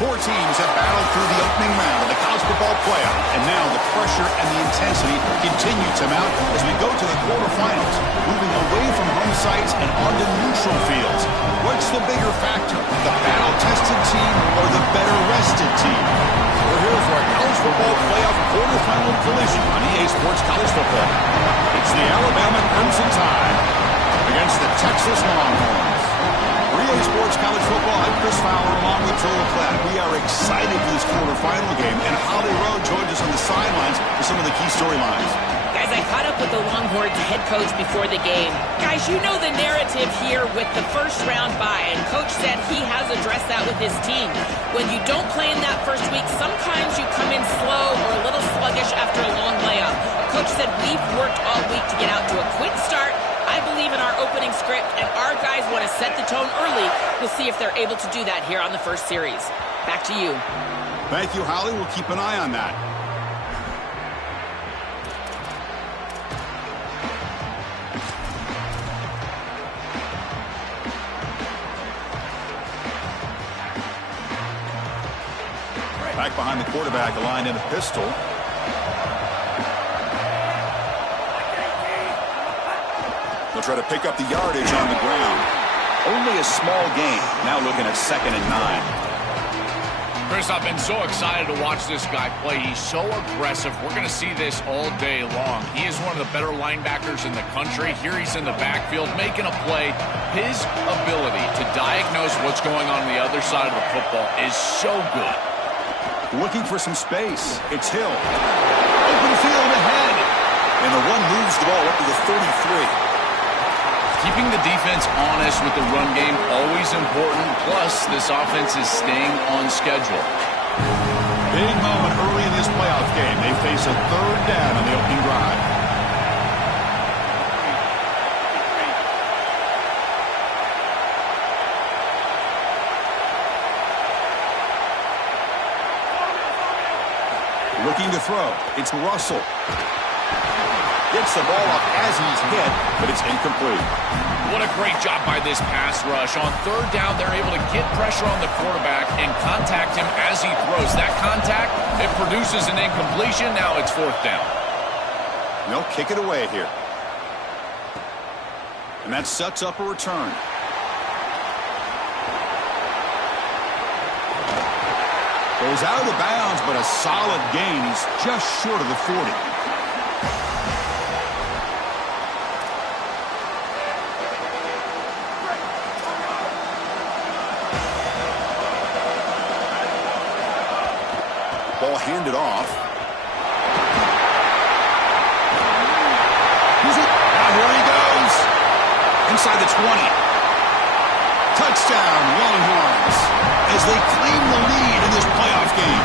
Four teams have battled through the opening round of the college football playoff, and now the pressure and the intensity continue to mount as we go to the quarterfinals, moving away from home sites and onto neutral fields. What's the bigger factor, the battle-tested team or the better-rested team? We're here for a college football playoff quarterfinal collision on EA Sports College Football. It's the Alabama Crimson Tide against the Texas Longhorns. EA Sports College Football, I'm Chris Fowler along with Joel Klatt. We are excited for this quarterfinal game, and Holly Rowe joins us on the sidelines for some of the key storylines. Guys, I caught up with the Longhorns head coach before the game. Guys, you know the narrative here with the first round bye, and Coach said he has addressed that with his team. When you don't play in that first week, sometimes you come in slow or a little sluggish after a long layoff. Coach said we've worked all week to get out to a quick start. I believe in our opening script, and our guys want to set the tone early. We'll see if they're able to do that here on the first series. Back to you. Thank you, Holly. We'll keep an eye on that. Back behind the quarterback, aligned in a pistol. They'll try to pick up the yardage on the ground. Only a small gain. Now looking at 2nd and 9. Chris, I've been so excited to watch this guy play. He's so aggressive. We're going to see this all day long. He is one of the better linebackers in the country. Here he's in the backfield making a play. His ability to diagnose what's going on the other side of the football is so good. Looking for some space. It's Hill. Open field ahead. And the one moves the ball up to the 33. Keeping the defense honest with the run game, always important. Plus, this offense is staying on schedule. Big moment early in this playoff game. They face a 3rd down on the opening drive. Looking to throw. It's Russell. Gets the ball up as he's hit, but it's incomplete. What a great job by this pass rush. On 3rd down, they're able to get pressure on the quarterback and contact him as he throws. That contact, it produces an incompletion. Now it's 4th down. They'll kick it away here. And that sets up a return. Goes out of bounds, but a solid gain. He's just short of the 40. Ball handed off. Now here he goes. Inside the 20. Touchdown, Longhorns, as they claim the lead in this playoff game.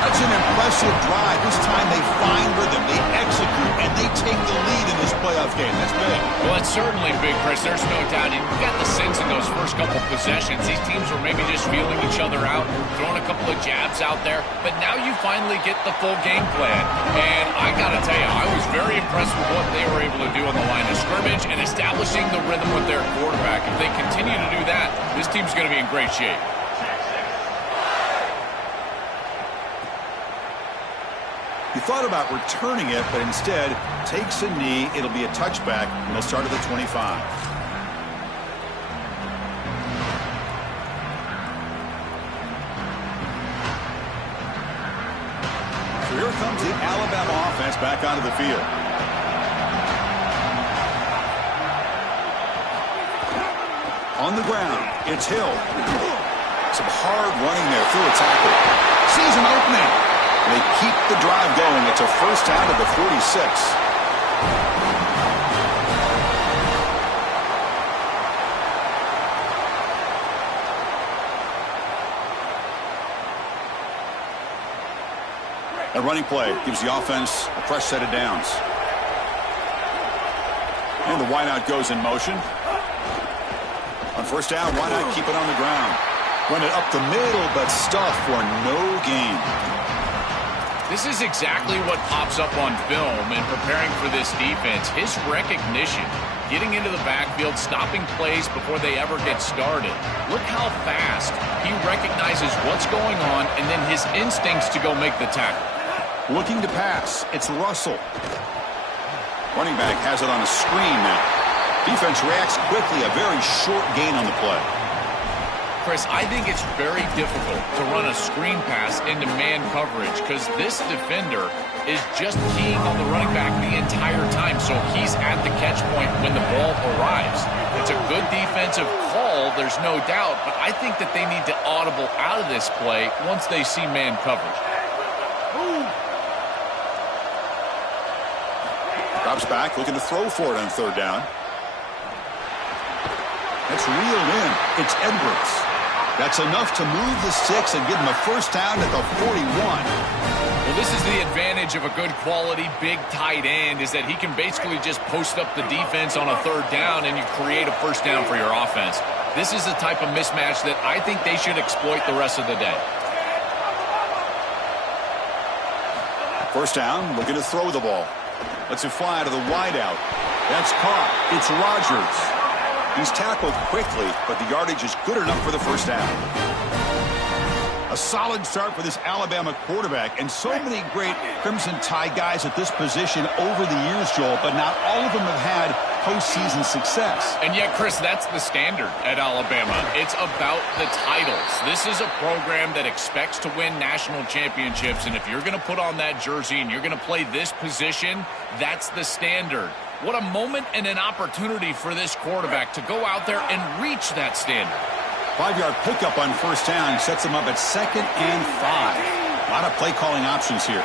That's an impressive drive. This time they find rhythm, they execute, and they take the lead in this playoff game. That's big. Well, that's certainly big, Chris. There's no doubt. You got the sense in those first couple possessions, these teams were maybe just feeling each other out, throwing a couple of jabs out there. But now you finally get the full game plan. And I got to tell you, I was very impressed with what they were able to do on the line of scrimmage and establishing the rhythm with their quarterback. If they continue to do that, this team's going to be in great shape. He thought about returning it, but instead takes a knee. It'll be a touchback, and they'll start at the 25. So here comes the Alabama offense back onto the field. On the ground, it's Hill. Some hard running there through a tackle. Sees an opening. They keep the drive going. It's a 1st down to the 46. A running play gives the offense a fresh set of downs. And the wideout goes in motion. On 1st down, why not keep it on the ground? Run it up the middle, but stuff for no gain. This is exactly what pops up on film in preparing for this defense. His recognition getting into the backfield, stopping plays before they ever get started. Look how fast he recognizes what's going on and then his instincts to go make the tackle. Looking to pass. It's Russell. Running back has it on a screen now. Defense reacts quickly. A very short gain on the play. Chris, I think it's very difficult to run a screen pass into man coverage because this defender is just keying on the running back the entire time, so he's at the catch point when the ball arrives. It's a good defensive call, there's no doubt, but I think that they need to audible out of this play once they see man coverage. Drops back, looking to throw for it on third down. That's reeled in. It's Edwards. That's enough to move the sticks and give him a first down at the 41. Well, this is the advantage of a good quality big tight end is that he can basically just post up the defense on a third down and you create a first down for your offense. This is the type of mismatch that I think they should exploit the rest of the day. First down, looking to throw the ball. Lets it fly to the wideout. That's caught. It's Rodgers. He's tackled quickly, but the yardage is good enough for the first down. A solid start for this Alabama quarterback, and so many great Crimson Tide guys at this position over the years, Joel, but not all of them have had postseason success. And yet, Chris, that's the standard at Alabama. It's about the titles. This is a program that expects to win national championships, and if you're going to put on that jersey and you're going to play this position, that's the standard. What a moment and an opportunity for this quarterback to go out there and reach that standard. 5-yard pickup on first down sets him up at 2nd and 5. A lot of play calling options here.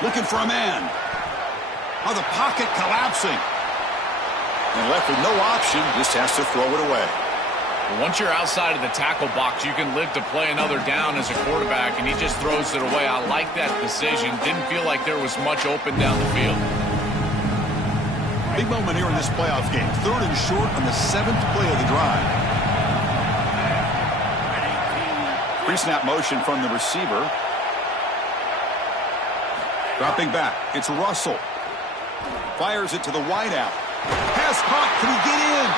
Looking for a man. Oh, the pocket collapsing. And left with no option, just has to throw it away. Once you're outside of the tackle box, you can live to play another down as a quarterback, and he just throws it away. I like that decision. Didn't feel like there was much open down the field. Big moment here in this playoff game. 3rd and short on the 7th play of the drive. Pre-snap motion from the receiver. Dropping back. It's Russell. Fires it to the wideout. Pass caught. Can he get in?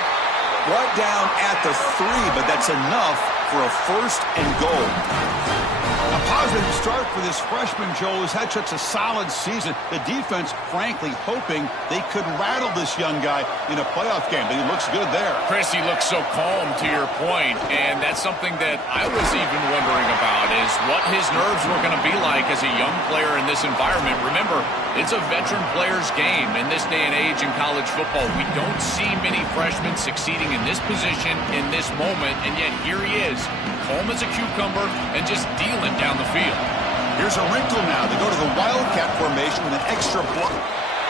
Brought down at the 3, but that's enough for a 1st and goal. A positive start for this freshman, Joe, who's had such a solid season. The defense, frankly, hoping they could rattle this young guy in a playoff game, but he looks good there. Chris, he looks so calm, to your point, and that's something that I was even wondering about is what his nerves were going to be like as a young player in this environment. Remember, it's a veteran player's game in this day and age in college football. We don't see many freshmen succeeding in this position in this moment, and yet here he is, calm as a cucumber and just dealing down the field. Here's a wrinkle now. They go to the Wildcat formation with an extra block.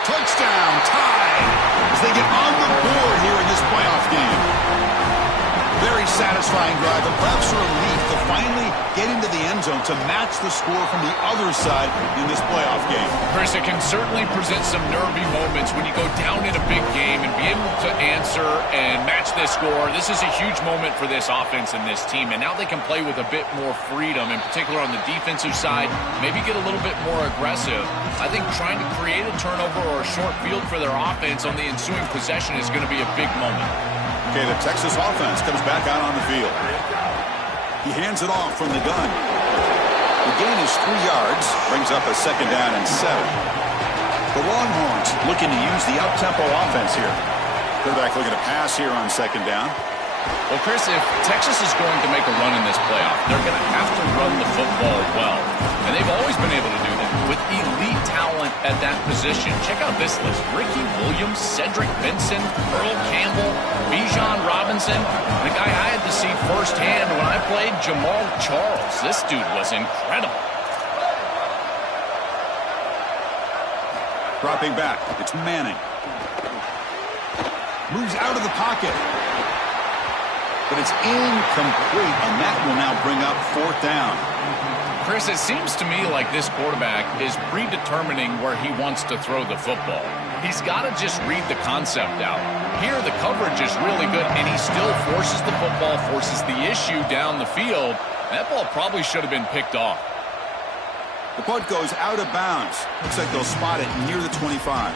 Touchdown, tied, as they get on the board here in this playoff game. Very satisfying drive, and perhaps a relief to finally get into the end zone to match the score from the other side in this playoff game. Chris, it can certainly present some nervy moments when you go down in a big game and be able to answer and match this score. This is a huge moment for this offense and this team, and now they can play with a bit more freedom, in particular on the defensive side, maybe get a little bit more aggressive. I think trying to create a turnover or a short field for their offense on the ensuing possession is going to be a big moment. Okay, the Texas offense comes back out on the field. He hands it off from the gun. The gain is 3 yards, brings up a 2nd down and 7. The Longhorns looking to use the up-tempo offense here. Quarterback looking to pass here on 2nd down. Well, Chris, if Texas is going to make a run in this playoff, they're going to have to run the football well. And they've always been able to do that with elite talent at that position. Check out this list. Ricky Williams, Cedric Benson, Earl Campbell, Bijan Robinson. The guy I had to see firsthand when I played, Jamal Charles. This dude was incredible. Dropping back. It's Manning. Moves out of the pocket. But it's incomplete, and that will now bring up 4th down. Chris, it seems to me like this quarterback is predetermining where he wants to throw the football. He's got to just read the concept out. Here, the coverage is really good, and he still forces the football, forces the issue down the field. That ball probably should have been picked off. The punt goes out of bounds. Looks like they'll spot it near the 25.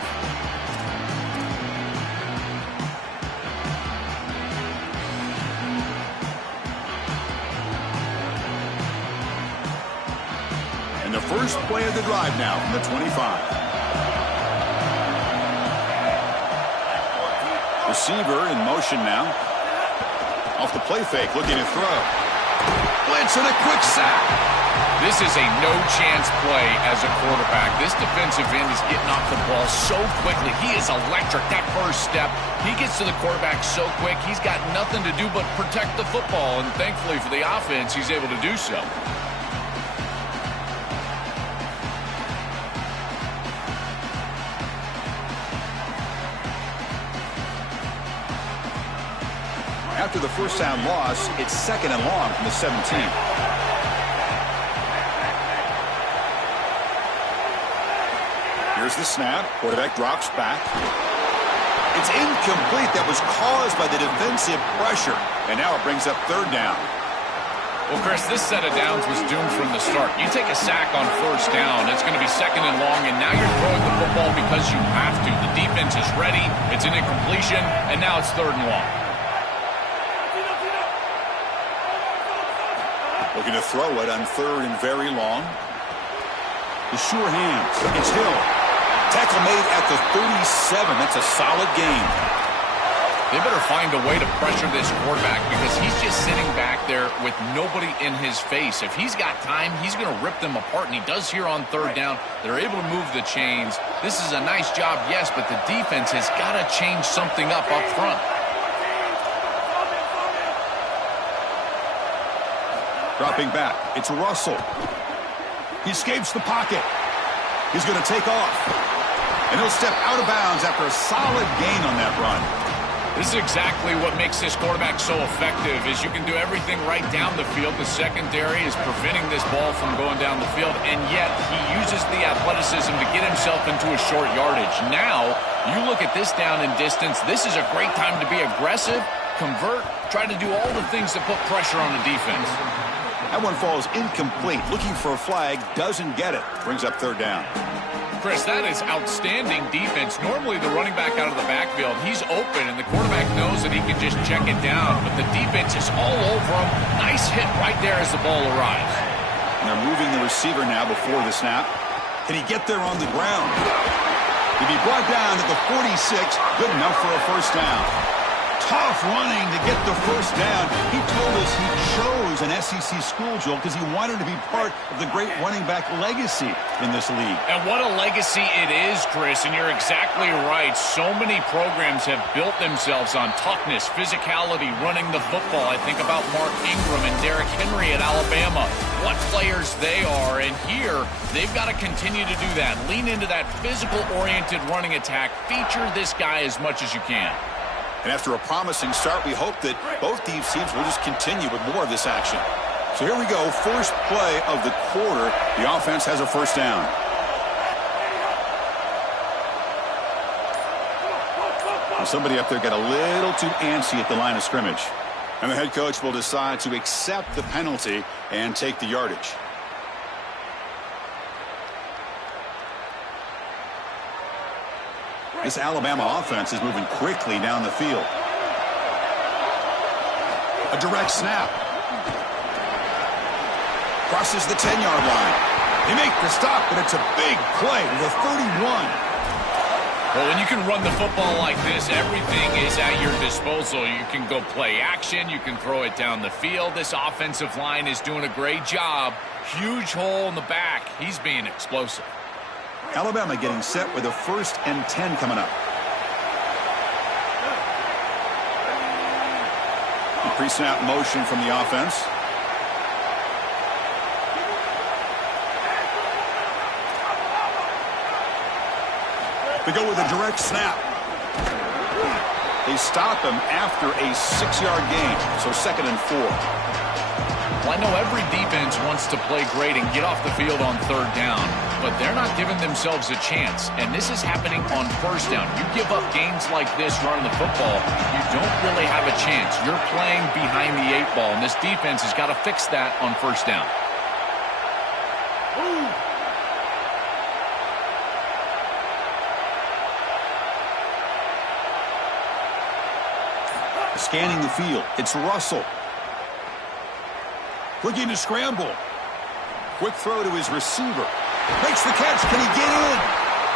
And the first play of the drive now from the 25. Receiver in motion now. Off the play fake, looking to throw. Blitz and a quick sack. This is a no-chance play as a quarterback. This defensive end is getting off the ball so quickly. He is electric. That first step, he gets to the quarterback so quick, he's got nothing to do but protect the football. And thankfully for the offense, he's able to do so. After the first down loss, it's 2nd and long from the 17. Here's the snap. Quarterback drops back. It's incomplete. That was caused by the defensive pressure. And now it brings up 3rd down. Well, Chris, this set of downs was doomed from the start. You take a sack on 1st down, it's going to be 2nd and long, and now you're throwing the football because you have to. The defense is ready. It's an incompletion, and now it's 3rd and long. Looking to throw it on 3rd and very long. The sure hands. It's Hill. Tackle made at the 37. That's a solid gain. They better find a way to pressure this quarterback because he's just sitting back there with nobody in his face. If he's got time, he's going to rip them apart, and he does here on 3rd down. They're able to move the chains. This is a nice job, yes, but the defense has got to change something up front. Dropping back. It's Russell. He escapes the pocket. He's going to take off. And he'll step out of bounds after a solid gain on that run. This is exactly what makes this quarterback so effective is you can do everything right down the field. The secondary is preventing this ball from going down the field, and yet he uses the athleticism to get himself into a short yardage. Now, you look at this down and distance, this is a great time to be aggressive, convert, try to do all the things that put pressure on the defense. That one falls incomplete. Looking for a flag, doesn't get it. Brings up 3rd down. Chris, that is outstanding defense. Normally the running back out of the backfield, he's open, and the quarterback knows that he can just check it down. But the defense is all over him. Nice hit right there as the ball arrives. And they're moving the receiver now before the snap. Can he get there on the ground? He'll be brought down at the 46. Good enough for a 1st down. Tough running to get the 1st down. He told us he chose an SEC school, Joel, because he wanted to be part of the great running back legacy in this league. And what a legacy it is, Chris, and you're exactly right. So many programs have built themselves on toughness, physicality, running the football. I think about Mark Ingram and Derrick Henry at Alabama. What players they are, and here they've got to continue to do that. Lean into that physical-oriented running attack. Feature this guy as much as you can. And after a promising start, we hope that both these teams will just continue with more of this action. So here we go, first play of the quarter. The offense has a 1st down. Well, somebody up there got a little too antsy at the line of scrimmage. And the head coach will decide to accept the penalty and take the yardage. This Alabama offense is moving quickly down the field. A direct snap. Crosses the 10-yard line. They make the stop, but it's a big play to the 31. Well, when you can run the football like this, everything is at your disposal. You can go play action. You can throw it down the field. This offensive line is doing a great job. Huge hole in the back. He's being explosive. Alabama getting set with a 1st and 10 coming up. Pre-snap motion from the offense. They go with a direct snap. They stop him after a 6-yard gain, so 2nd and 4. Well, I know every defense wants to play great and get off the field on 3rd down, but they're not giving themselves a chance, and this is happening on 1st down. You give up gains like this running the football, you don't really have a chance. You're playing behind the 8 ball, and this defense has got to fix that on 1st down. scanning the field. It's Russell. Looking to scramble. Quick throw to his receiver. Makes the catch. Can he get in?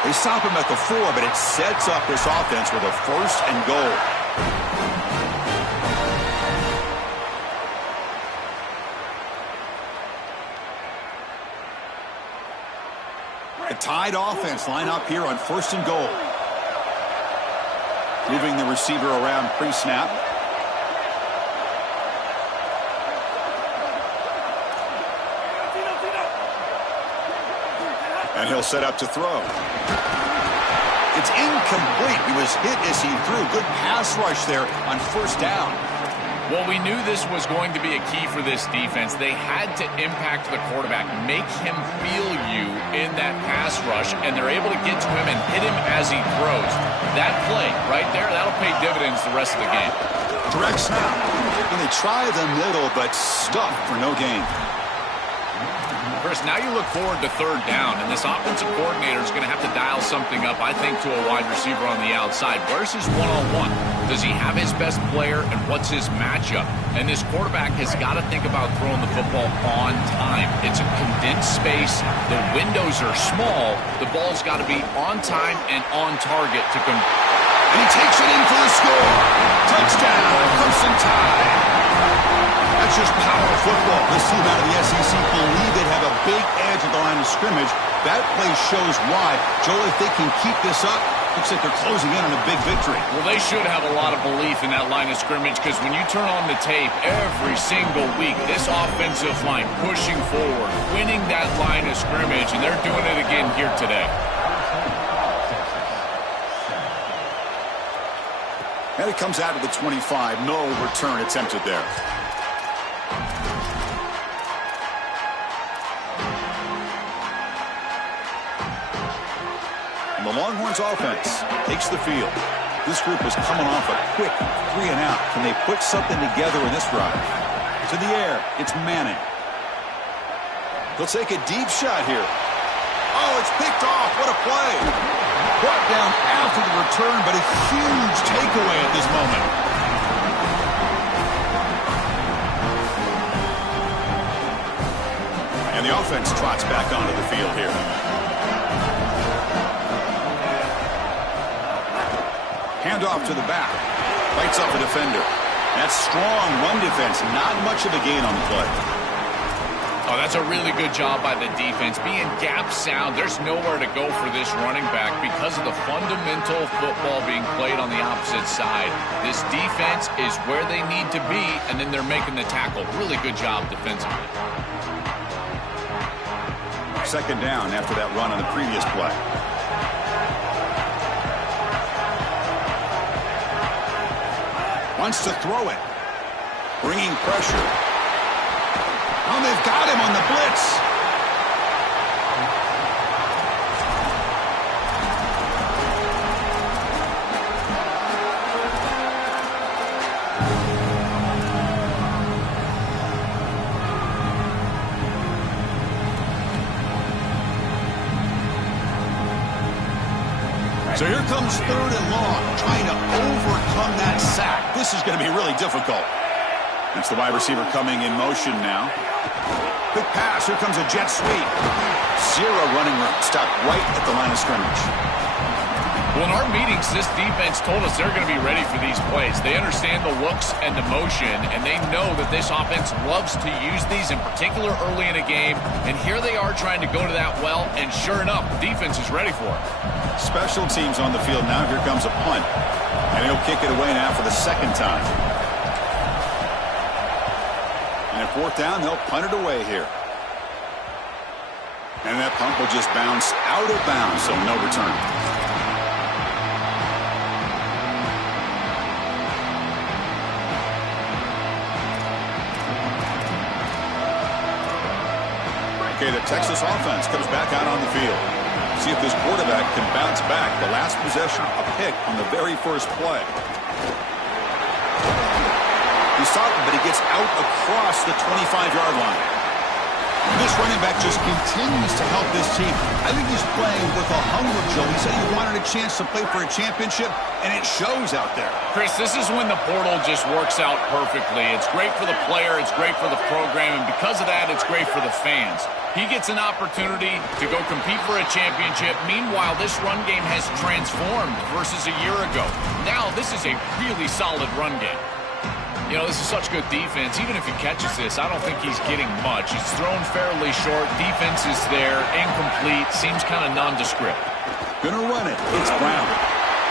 They stop him at the 4, but it sets up this offense with a 1st and goal. A tied offense line up here on 1st and goal. Moving the receiver around pre-snap. And he'll set up to throw. It's incomplete. He was hit as he threw. Good pass rush there on 1st down. Well, we knew this was going to be a key for this defense. They had to impact the quarterback, make him feel you in that pass rush, and they're able to get to him and hit him as he throws. That play right there, that'll pay dividends the rest of the game. Direct snap. And they try the middle, but stuck for no gain. Chris, now you look forward to 3rd down, and this offensive coordinator is going to have to dial something up, I think, to a wide receiver on the outside. Where's his one-on-one? Does he have his best player, and what's his matchup? And this quarterback has got to think about throwing the football on time. It's a condensed space. The windows are small. The ball's got to be on time and on target to come. And he takes it in for the score. Touchdown, Crimson Tide. That's just power football. This team out of the SEC believe they have a big edge at the line of scrimmage. That play shows why. Joel, if they can keep this up, looks like they're closing in on a big victory. Well, they should have a lot of belief in that line of scrimmage because when you turn on the tape every single week, this offensive line pushing forward, winning that line of scrimmage, and they're doing it again here today. And it comes out of the 25. No return attempted there. And the Longhorns offense takes the field. This group is coming off a quick 3 and out. Can they put something together in this drive? To the air, it's Manning. He'll take a deep shot here. Oh, it's picked off. What a play. Brought down after the return, but a huge takeaway at this moment. And the offense trots back onto the field here. Handoff to the back. Bites up a defender. That's strong run defense. Not much of a gain on the play. Oh, that's a really good job by the defense. Being gap sound, there's nowhere to go for this running back because of the fundamental football being played on the opposite side. This defense is where they need to be, and then they're making the tackle. Really good job defensively. 2nd down after that run on the previous play. Wants to throw it. Bringing pressure. Oh, they've got him on the blitz. So here comes 3rd and long, trying to overcome that sack. This is going to be really difficult. That's the wide receiver coming in motion now. Quick pass. Here comes a jet sweep. 0 running room. Stopped right at the line of scrimmage. Well, in our meetings, this defense told us they're going to be ready for these plays. They understand the looks and the motion, and they know that this offense loves to use these, in particular early in a game. And here they are trying to go to that well, and sure enough, the defense is ready for it. Special teams on the field now. Here comes a punt. And he'll kick it away now for the 2nd time. And at 4th down, they'll punt it away here. And that punt will just bounce out of bounds, so no return. Okay, the Texas offense comes back out on the field. See if this quarterback can bounce back. The last possession, a pick on the very first play. He's stopped, but he gets out across the 25-yard line. This running back just continues to help this team. I think he's playing with a hunger, Joe. He said he wanted a chance to play for a championship, and it shows out there. Chris, this is when the portal just works out perfectly. It's great for the player, it's great for the program, and because of that, it's great for the fans. He gets an opportunity to go compete for a championship. Meanwhile, this run game has transformed versus a year ago. Now, this is a really solid run game. You know, this is such good defense. Even if he catches this, I don't think he's getting much. He's thrown fairly short. Defense is there. Incomplete. Seems kind of nondescript. Gonna run it. It's Brown.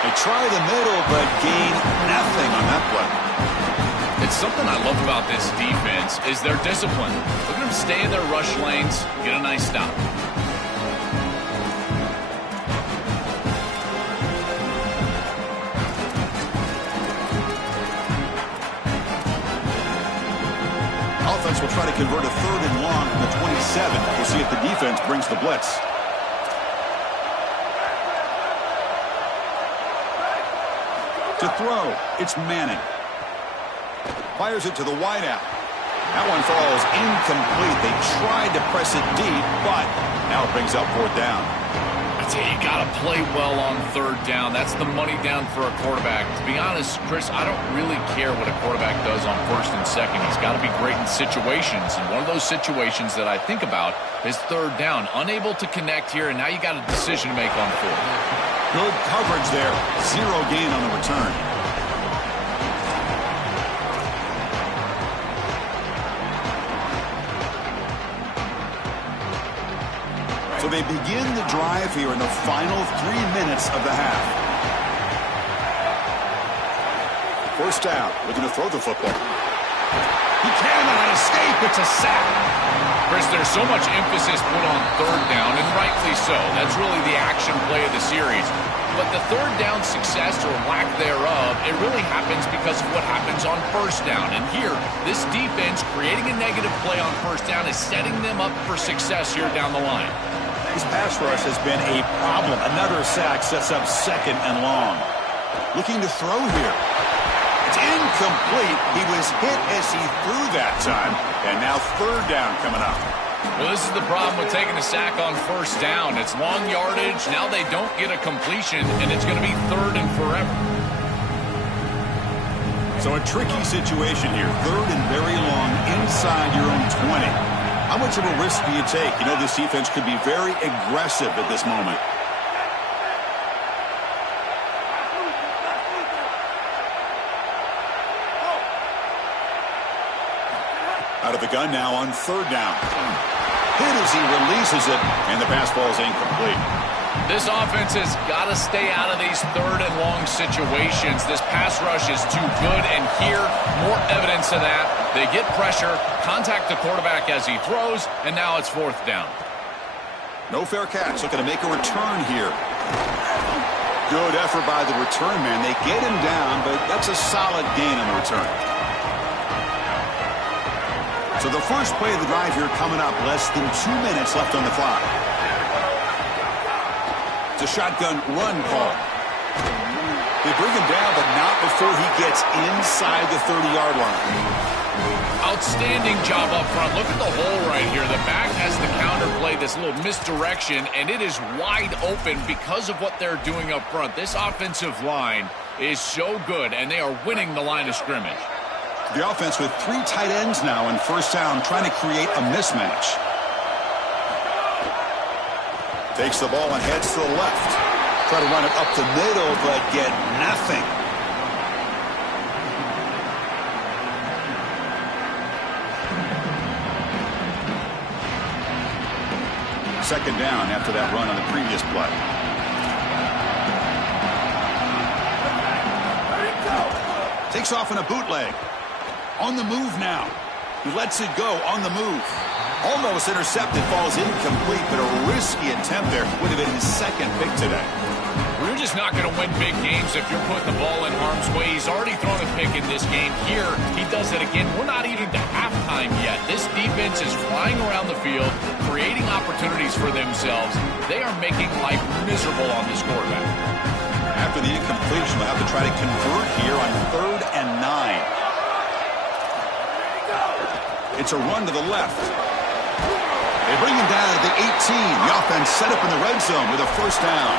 They try the middle, but gain nothing on that play. It's something I love about this defense is their discipline. Look at them stay in their rush lanes, get a nice stop. Offense will try to convert a 3rd and long from the 27. We'll see if the defense brings the blitz. To throw, it's Manning. Fires it to the wideout. That one falls incomplete. They tried to press it deep, but now it brings up 4th down. I tell you, you got to play well on 3rd down. That's the money down for a quarterback. To be honest, Chris, I don't really care what a quarterback does on 1st and 2nd. He's got to be great in situations, and one of those situations that I think about is 3rd down. Unable to connect here, and now you got a decision to make on 4th. Good coverage there. 0 gain on the return. So they begin the drive here in the final 3 minutes of the half. 1st down, looking to throw the football. He cannot escape. It's a sack. Chris, there's so much emphasis put on 3rd down, and rightly so. That's really the action play of the series. But the 3rd down success or lack thereof, it really happens because of what happens on 1st down. And here, this defense creating a negative play on 1st down is setting them up for success here down the line. His pass rush has been a problem. Another sack sets up 2nd and long. Looking to throw here. It's incomplete. He was hit as he threw that time. And now 3rd down coming up. Well, this is the problem with taking a sack on 1st down. It's long yardage. Now they don't get a completion, and it's going to be 3rd and forever. So a tricky situation here. 3rd and very long inside your own 20. How much of a risk do you take? You know, this defense could be very aggressive at this moment. Out of the gun now on 3rd down. Hit as he releases it, and the pass ball is incomplete. This offense has got to stay out of these 3rd and long situations. This pass rush is too good, and here, more evidence of that. They get pressure, contact the quarterback as he throws, and now it's 4th down. No fair catch. Looking to make a return here. Good effort by the return man. They get him down, but that's a solid gain on the return. So the first play of the drive here coming up. Less than 2 minutes left on the clock. It's a shotgun run call. They bring him down, but not before he gets inside the 30-yard line. Outstanding job up front. Look at the hole right here. The back has the counter play, this little misdirection, and it is wide open because of what they're doing up front. This offensive line is so good, and they are winning the line of scrimmage. The offense with 3 tight ends now in 1st down, trying to create a mismatch. Takes the ball and heads to the left. Try to run it up the middle, but get nothing. Second down after that run on the previous play. Takes off in a bootleg. On the move now. He lets it go on the move. Almost intercepted, falls incomplete, but a risky attempt there. Would have been his 2nd pick today. We're just not going to win big games if you're putting the ball in harm's way. He's already thrown a pick in this game. Here, he does it again. We're not even to halftime yet. This defense is flying around the field, creating opportunities for themselves. They are making life miserable on this quarterback. After the incompletion, they'll have to try to convert here on 3rd and 9. It's a run to the left. They bring him down at the 18. The offense set up in the red zone with a first down.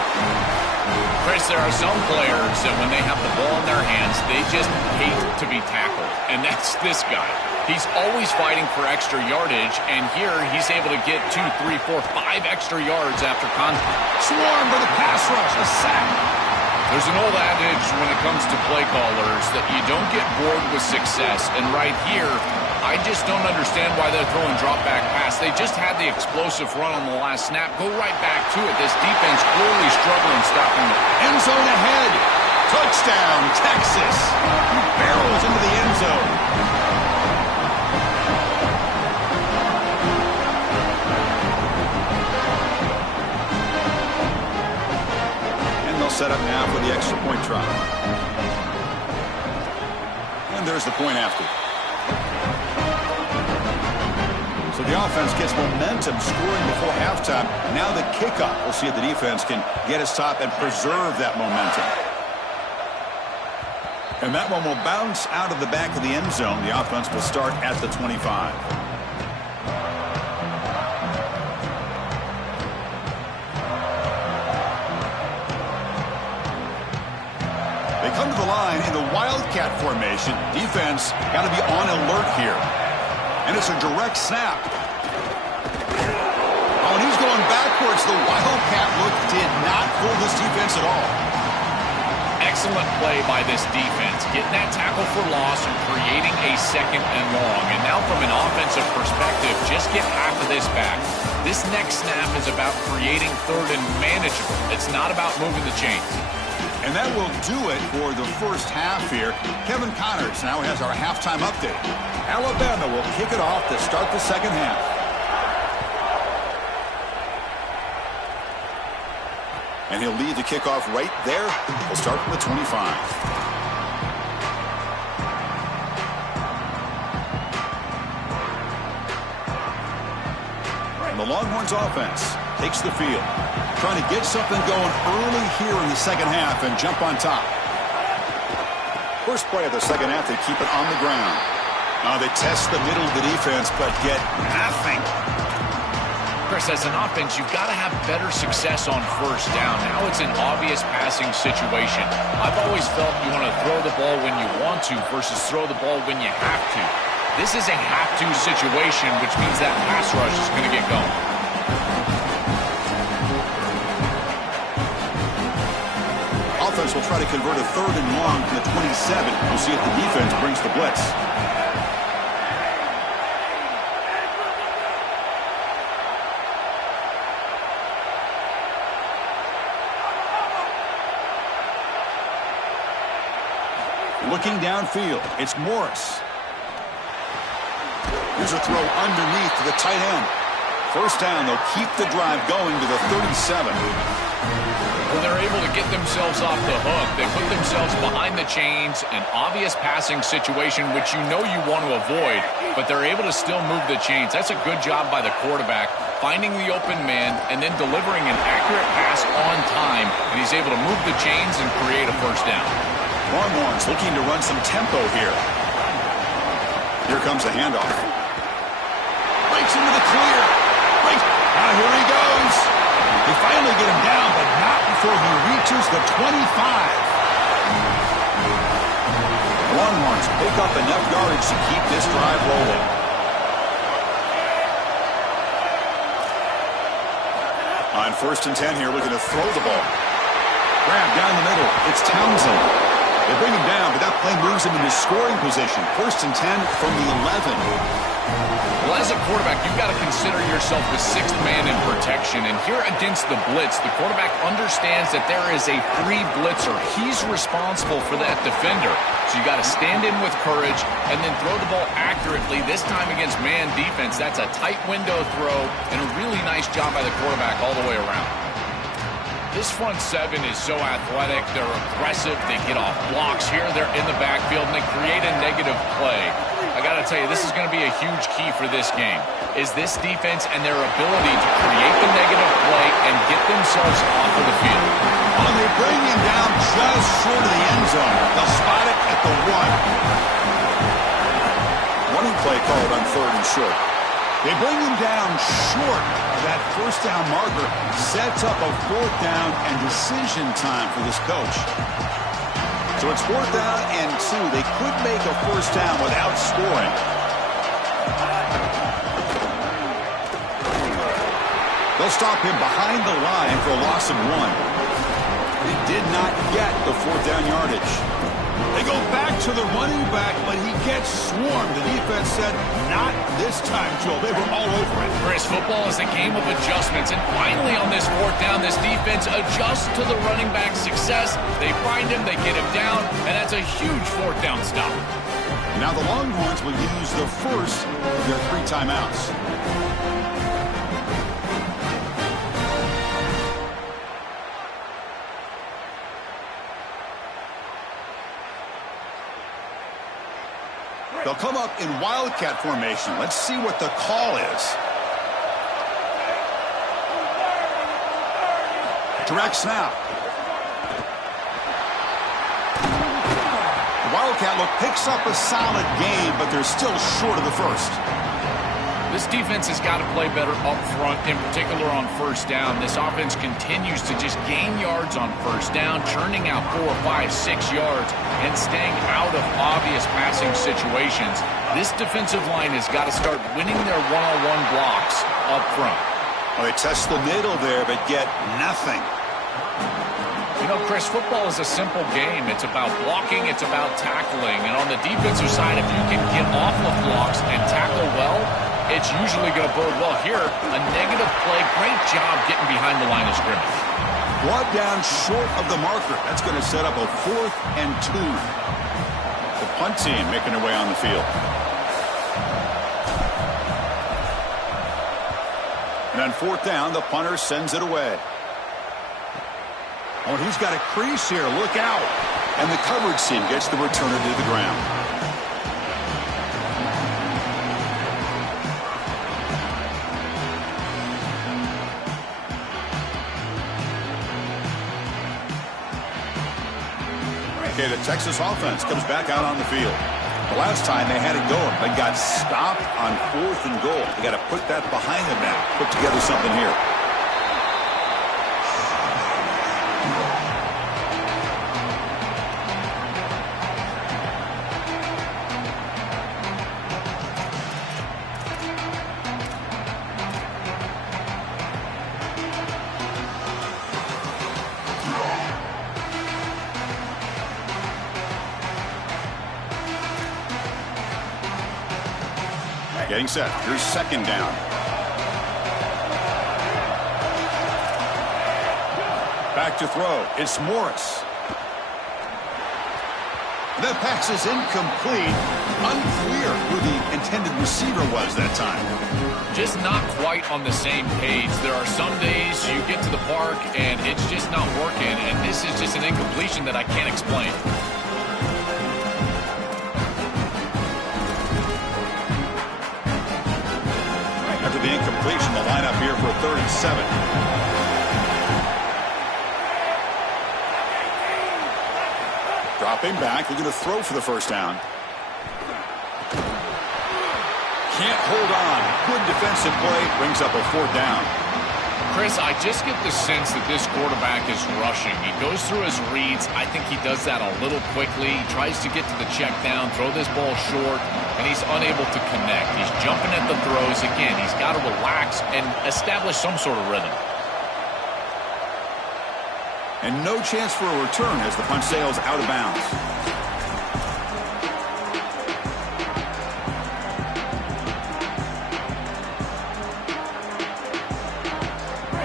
Chris, there are some players that when they have the ball in their hands, they just hate to be tackled. And that's this guy. He's always fighting for extra yardage, and here he's able to get 2, 3, 4, 5 extra yards after contact. Swarmed by the pass rush, a sack. There's an old adage when it comes to play callers that you don't get bored with success, and right here, I just don't understand why they're throwing drop-back pass. They just had the explosive run on the last snap. Go right back to it. This defense clearly struggling stopping it. End zone ahead. Touchdown, Texas. He barrels into the end zone. And they'll set up now for the extra point try. And there's the point after. So the offense gets momentum scoring before halftime. Now the kickoff. We'll see if the defense can get his top and preserve that momentum. And that one will bounce out of the back of the end zone. The offense will start at the 25. They come to the line in the Wildcat formation. Defense got to be on alert here. And it's a direct snap. Oh, and he's going backwards. The Wildcat look did not fool this defense at all. Excellent play by this defense. Getting that tackle for loss and creating a second and long. And now from an offensive perspective, just get half of this back. This next snap is about creating third and manageable. It's not about moving the chains. And that will do it for the first half here. Kevin Connors now has our halftime update. Alabama will kick it off to start the second half. And he'll lead the kickoff right there. We'll start from the 25. And the Longhorns offense takes the field, trying to get something going early here in the second half and jump on top. First play of the second half, they keep it on the ground. They test the middle of the defense, but get nothing. Chris, as an offense, you've got to have better success on first down. Now it's an obvious passing situation. I've always felt you want to throw the ball when you want to versus throw the ball when you have to. This is a have-to situation, which means that pass rush is going to get going. Offense will try to convert a third and long from the 27. We'll see if the defense brings the blitz. Looking downfield, it's Morris. Here's a throw underneath to the tight end. First down, they'll keep the drive going to the 37. Well, they're able to get themselves off the hook. They put themselves behind the chains, an obvious passing situation, which you know you want to avoid, but they're able to still move the chains. That's a good job by the quarterback, finding the open man and then delivering an accurate pass on time, and he's able to move the chains and create a first down. Longhorns looking to run some tempo here. Here comes a handoff. Breaks into the clear. Now here he goes. They finally get him down, but not before he reaches the 25. Longhorns pick up enough yardage to keep this drive rolling. On 1st and 10 here, looking to throw the ball. Grab down the middle. It's Townsend. They bring him down, but that play moves him into scoring position. 1st and 10 from the 11. Well, as a quarterback, you've got to consider yourself the 6th man in protection. And here against the blitz, the quarterback understands that there is a free blitzer. He's responsible for that defender. So you got to stand in with courage and then throw the ball accurately. This time against man defense, that's a tight window throw and a really nice job by the quarterback all the way around. This front seven is so athletic. They're aggressive. They get off blocks here. They're in the backfield, and they create a negative play. I got to tell you, this is going to be a huge key for this game, is this defense and their ability to create the negative play and get themselves off of the field. Well, they bring him down just short of the end zone. They'll spot it at the 1. Running play called on 3rd and short. They bring him down short of that first down marker. Sets up a fourth down and decision time for this coach. So it's fourth down and 2. They could make a first down without scoring. They'll stop him behind the line for a loss of 1. They did not get the fourth down yardage. They go back to the running back, but he gets swarmed. The defense said, not this time, Joe. They were all over it. Chris, football is a game of adjustments, and finally on this fourth down, this defense adjusts to the running back's success. They find him, they get him down, and that's a huge fourth down stop. Now the Longhorns will use the first of their 3 timeouts. They'll come up in wildcat formation. Let's see what the call is. Direct snap. The wildcat look picks up a solid gain, but they're still short of the first. This defense has got to play better up front, in particular on first down. This offense continues to just gain yards on first down, churning out 4, 5, 6 yards, and staying out of obvious passing situations. This defensive line has got to start winning their one-on-one blocks up front. Well, they test the middle there, but get nothing. You know, Chris, football is a simple game. It's about blocking, it's about tackling. And on the defensive side, if you can get off of blocks and tackle well, it's usually going to bode well. Here, a negative play. Great job getting behind the line of scrimmage. Brought down short of the marker. That's going to set up a 4th and 2. The punt team making their way on the field. And on 4th down, the punter sends it away. Oh, he's got a crease here. Look out. And the coverage team gets the returner to the ground. Okay, the Texas offense comes back out on the field. The last time they had it going, they got stopped on 4th and goal. They got to put that behind them now. Put together something here. Getting set. Here's 2nd down. Back to throw. It's Morris. The pass is incomplete. Unclear who the intended receiver was that time. Just not quite on the same page. There are some days you get to the park and it's just not working, and this is just an incompletion that I can't explain. After the incompletion, the lineup here for a 3rd and 7. Dropping back, looking to throw for the first down. Can't hold on. Good defensive play, brings up a 4th down. Chris, I just get the sense that this quarterback is rushing. He goes through his reads. I think he does that a little quickly. He tries to get to the check down, throw this ball short, and he's unable to connect. He's jumping at the throws. Again, he's got to relax and establish some sort of rhythm. And no chance for a return as the punt sails out of bounds.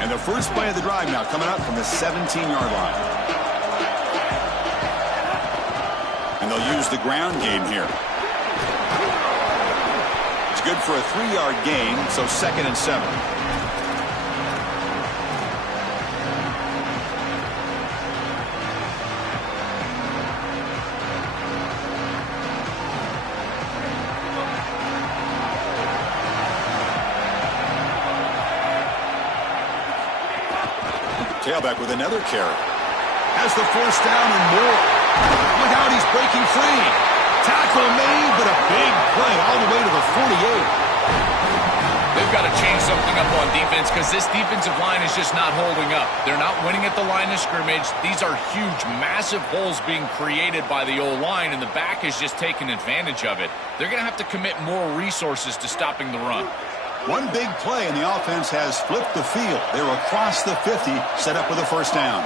And the first play of the drive now coming up from the 17-yard line. And they'll use the ground game here. It's good for a 3-yard gain, so 2nd and 7. Tailback with another carry. Has the first down and more. Look out, he's breaking free. Tackle made, but a big play all the way to the 48. got to change something up on defense because this defensive line is just not holding up. They're not winning at the line of scrimmage. These are huge, massive holes being created by the O-line, and the back is just taking advantage of it. They're going to have to commit more resources to stopping the run. One big play, and the offense has flipped the field. They're across the 50, set up with a first down.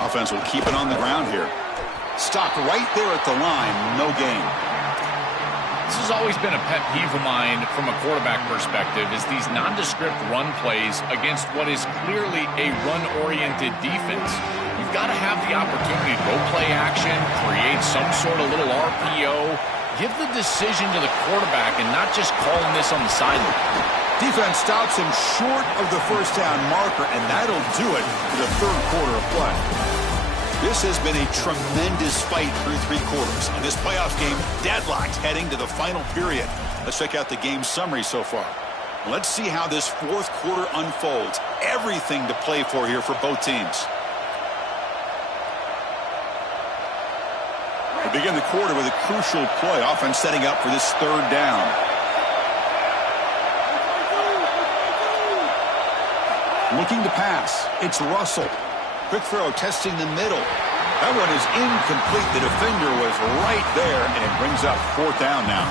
Offense will keep it on the ground here. Stopped right there at the line, no gain. This has always been a pet peeve of mine from a quarterback perspective is these nondescript run plays against what is clearly a run-oriented defense. You've got to have the opportunity to go play action, create some sort of little RPO, give the decision to the quarterback and not just calling this on the sideline. Defense stops him short of the first down marker, and that'll do it for the third quarter of play. This has been a tremendous fight through three quarters. And this playoff game deadlocked heading to the final period. Let's check out the game summary so far. Let's see how this fourth quarter unfolds. Everything to play for here for both teams. We begin the quarter with a crucial play. Offense setting up for this third down. Looking to pass. It's Russell. Quick throw, testing the middle. That one is incomplete. The defender was right there, and it brings up fourth down now.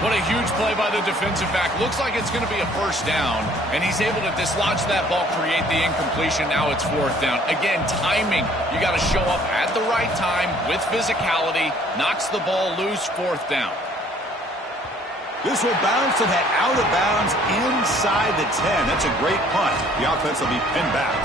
What a huge play by the defensive back. Looks like it's going to be a first down, and he's able to dislodge that ball, create the incompletion. Now it's fourth down. Again, timing. You got to show up at the right time with physicality. Knocks the ball loose, fourth down. This will bounce and head out of bounds inside the 10. That's a great punt. The offense will be pinned back.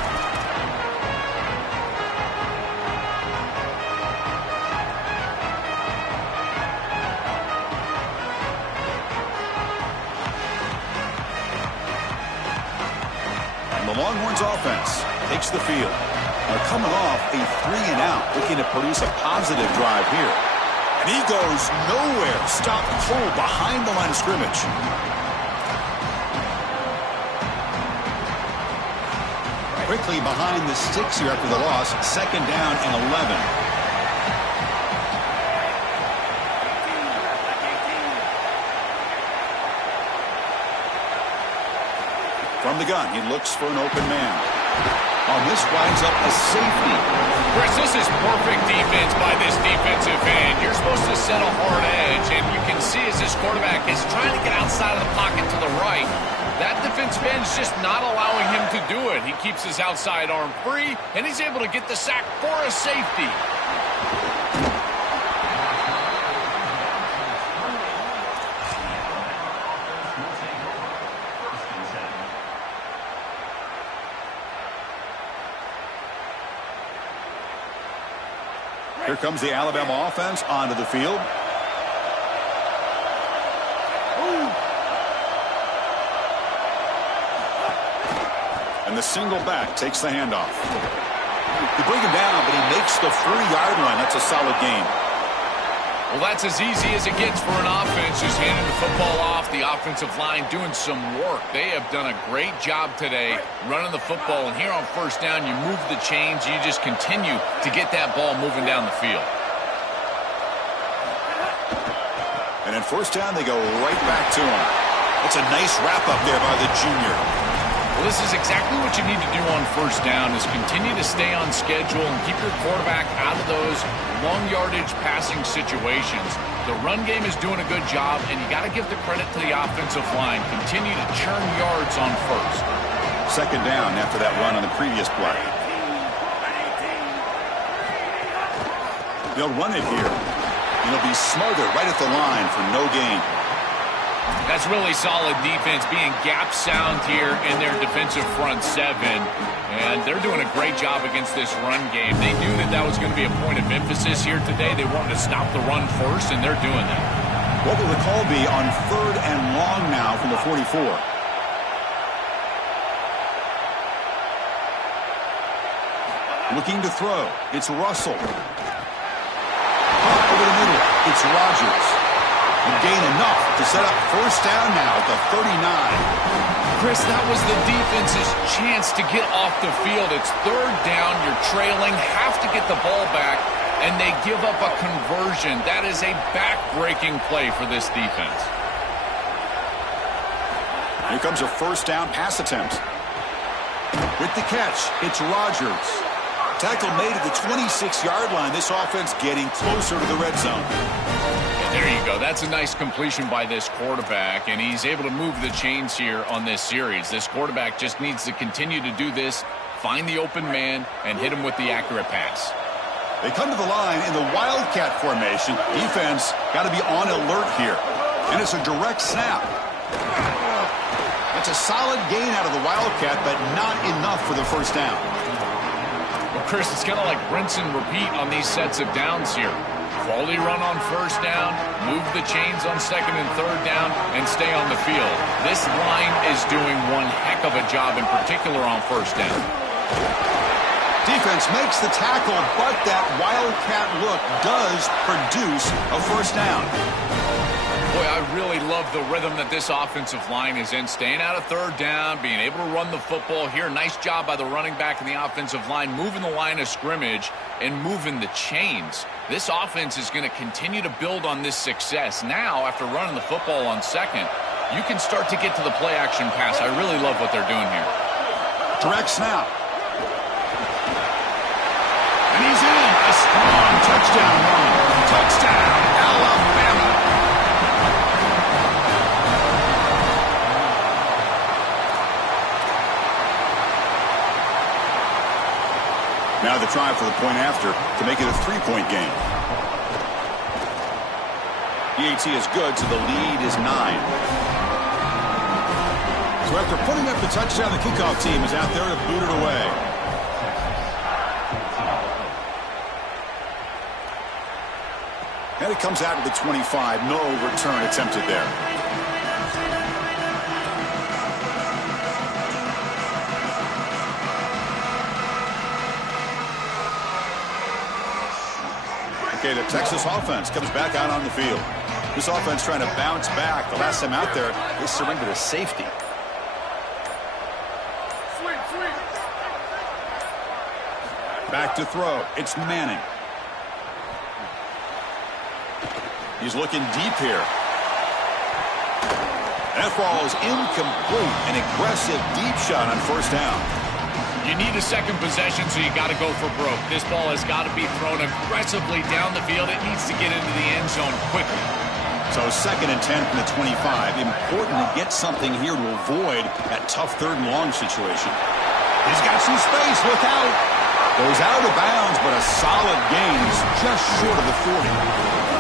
The Longhorns offense takes the field. They're coming off a 3-and-out, looking to produce a positive drive here. And he goes nowhere. Stopped cold behind the line of scrimmage. Quickly behind the sticks here after the loss. Second down and 11. From the gun, he looks for an open man. On this winds up a safety. Chris, this is perfect defense by this defensive end. You're supposed to set a hard edge, and you can see as this quarterback is trying to get outside of the pocket to the right. That defensive end is just not allowing him to do it. He keeps his outside arm free, and he's able to get the sack for a safety. Here comes the Alabama offense onto the field. And the single back takes the handoff. They bring him down, but he makes the 40-yard line. That's a solid gain. Well, that's as easy as it gets for an offense, just handing the football off. The offensive line doing some work. They have done a great job today running the football. And here on first down, you move the chains. You just continue to get that ball moving down the field. And in first down, they go right back to him. That's a nice wrap-up there by the junior. Well, this is exactly what you need to do on first down is continue to stay on schedule and keep your quarterback out of those long yardage passing situations. The run game is doing a good job, and you got to give the credit to the offensive line. Continue to churn yards on first. Second down after that run on the previous play. They'll run it here. It'll be smothered right at the line for no gain. That's really solid defense, being gap sound here in their defensive front seven. And they're doing a great job against this run game. They knew that that was going to be a point of emphasis here today. They wanted to stop the run first, and they're doing that. What will the call be on third and long now from the 44? Looking to throw. It's Russell. Over the middle. It's Rodgers. Gain enough to set up first down now at the 39. Chris, that was the defense's chance to get off the field. It's third down. You're trailing. Have to get the ball back. and they give up a conversion. That is a back-breaking play for this defense. Here comes a first down pass attempt. With the catch, it's Rodgers. Tackle made at the 26-yard line. This offense getting closer to the red zone. And there you go. That's a nice completion by this quarterback, and he's able to move the chains here on this series. This quarterback just needs to continue to do this, find the open man, and hit him with the accurate pass. They come to the line in the Wildcat formation. Defense got to be on alert here. And it's a direct snap. It's a solid gain out of the Wildcat, but not enough for the first down. Well, Chris, it's kind of like rinse and repeat on these sets of downs here. Quality run on first down, move the chains on second and third down, and stay on the field. This line is doing one heck of a job, in particular on first down. Defense makes the tackle, but that Wildcat look does produce a first down. Boy, I really love the rhythm that this offensive line is in. Staying out of third down, being able to run the football here. Nice job by the running back and the offensive line, moving the line of scrimmage and moving the chains. This offense is going to continue to build on this success. Now, after running the football on second, you can start to get to the play-action pass. I really love what they're doing here. Direct snap. And he's in. A strong touchdown run. Touchdown, Alabama. Now the try for the point after to make it a 3-point game. PAT is good, so the lead is 9. So after putting up the touchdown, the kickoff team is out there to boot it away. And it comes out to the 25. No return attempted there. Okay, the Texas offense comes back out on the field. This offense trying to bounce back. The last time out there, they surrendered a safety. Back to throw. It's Manning. He's looking deep here. That ball is incomplete. An aggressive deep shot on first down. You need a second possession, so you got to go for broke. This ball has got to be thrown aggressively down the field. It needs to get into the end zone quickly. So 2nd and 10 from the 25. Important to get something here to avoid that tough 3rd and long situation. He's got some space. Look out. Goes out of bounds, but a solid gain. He's just short of the 40.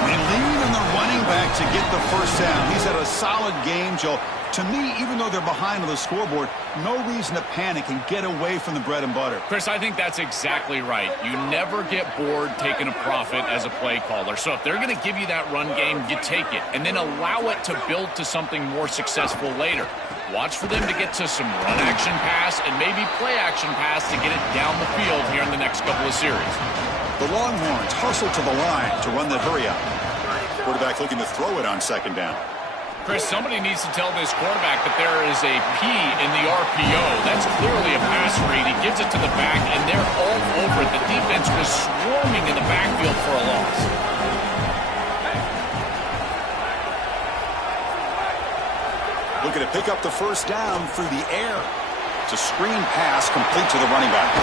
They lean on the running back to get the first down. He's had a solid game, Joe. To me, even though they're behind on the scoreboard, no reason to panic and get away from the bread and butter. Chris, I think that's exactly right. You never get bored taking a profit as a play caller. So if they're going to give you that run game, you take it. And then allow it to build to something more successful later. Watch for them to get to some run action pass and maybe play action pass to get it down the field here in the next couple of series. The Longhorns hustle to the line to run the hurry up. Quarterback looking to throw it on 2nd down. Chris, somebody needs to tell this quarterback that there is a P in the RPO. That's clearly a pass read. He gives it to the back, and they're all over it. The defense was swarming in the backfield for a loss. Looking to pick up the first down through the air. It's a screen pass complete to the running back.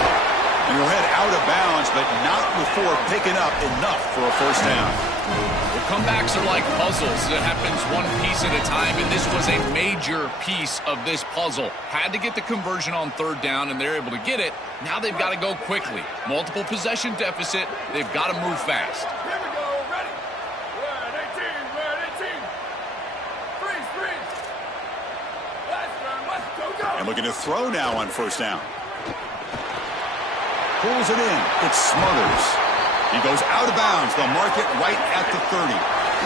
And he'll head out of bounds, but not before picking up enough for a first down. Well, comebacks are like puzzles. It happens one piece at a time, and this was a major piece of this puzzle. Had to get the conversion on 3rd down, and they're able to get it. Now they've got to go quickly. Multiple possession deficit. They've got to move fast. Here we go. Ready? We're at 18. Freeze. Let's go. And looking to throw now on first down. Pulls it in. It's Smothers. He goes out of bounds. They'll mark it right at the 30.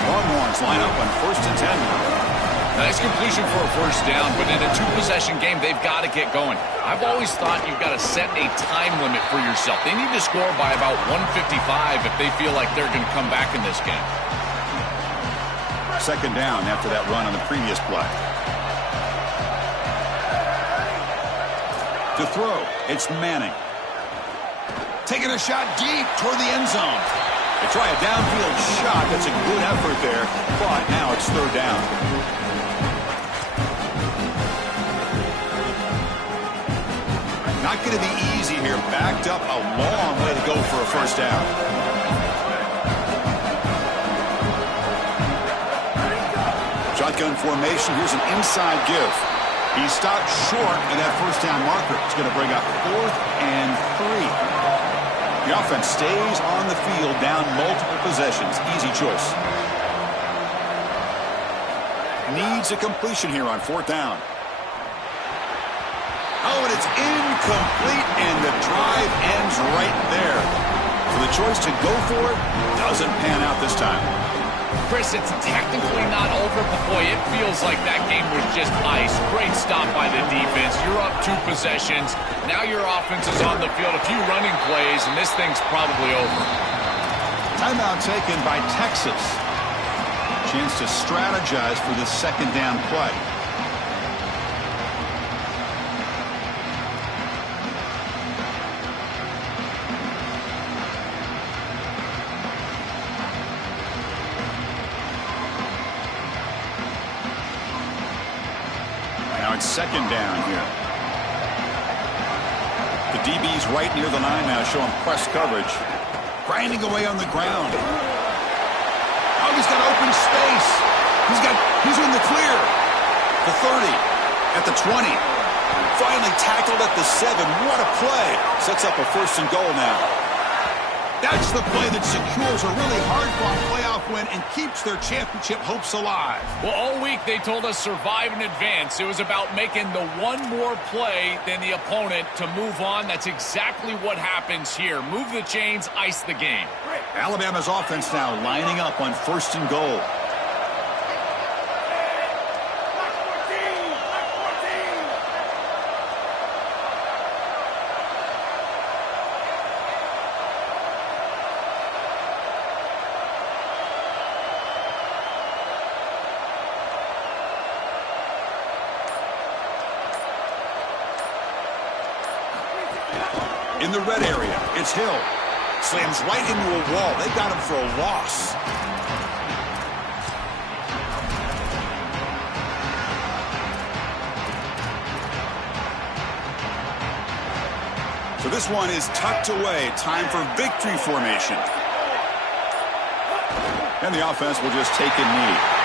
Longhorns line up on 1st and 10. Nice completion for a first down, but in a 2-possession game, they've got to get going. I've always thought you've got to set a time limit for yourself. They need to score by about 155 if they feel like they're going to come back in this game. 2nd down after that run on the previous play. To throw, it's Manning. Taking a shot deep toward the end zone. try a downfield shot. That's a good effort there, but now it's third down. Not going to be easy here. Backed up a long way to go for a first down. Shotgun formation. Here's an inside give. He stopped short of that first down marker. It's going to bring up 4th and 3. The offense stays on the field down multiple possessions. Easy choice. Needs a completion here on 4th down. Oh, and it's incomplete, and the drive ends right there. So the choice to go for it doesn't pan out this time. Chris, it's technically not over, but boy, it feels like that game was just ice. Great stop by the defense. You're up 2 possessions. Now your offense is on the field. A few running plays, and this thing's probably over. Timeout taken by Texas. Chance to strategize for this second down play. Second down here. The DB's right near the line now, showing press coverage. Grinding away on the ground. Oh, he's got open space. He's in the clear. The 30. At the 20. Finally tackled at the 7. What a play. Sets up a 1st and goal now. That's the play that secures a really hard-fought playoff win and keeps their championship hopes alive. Well, all week they told us survive and advance. It was about making the one more play than the opponent to move on. That's exactly what happens here. Move the chains, ice the game. Alabama's offense now lining up on 1st and goal. In the red area, it's Hill. Slams right into a wall. They got him for a loss. So this one is tucked away. Time for victory formation. And the offense will just take a knee.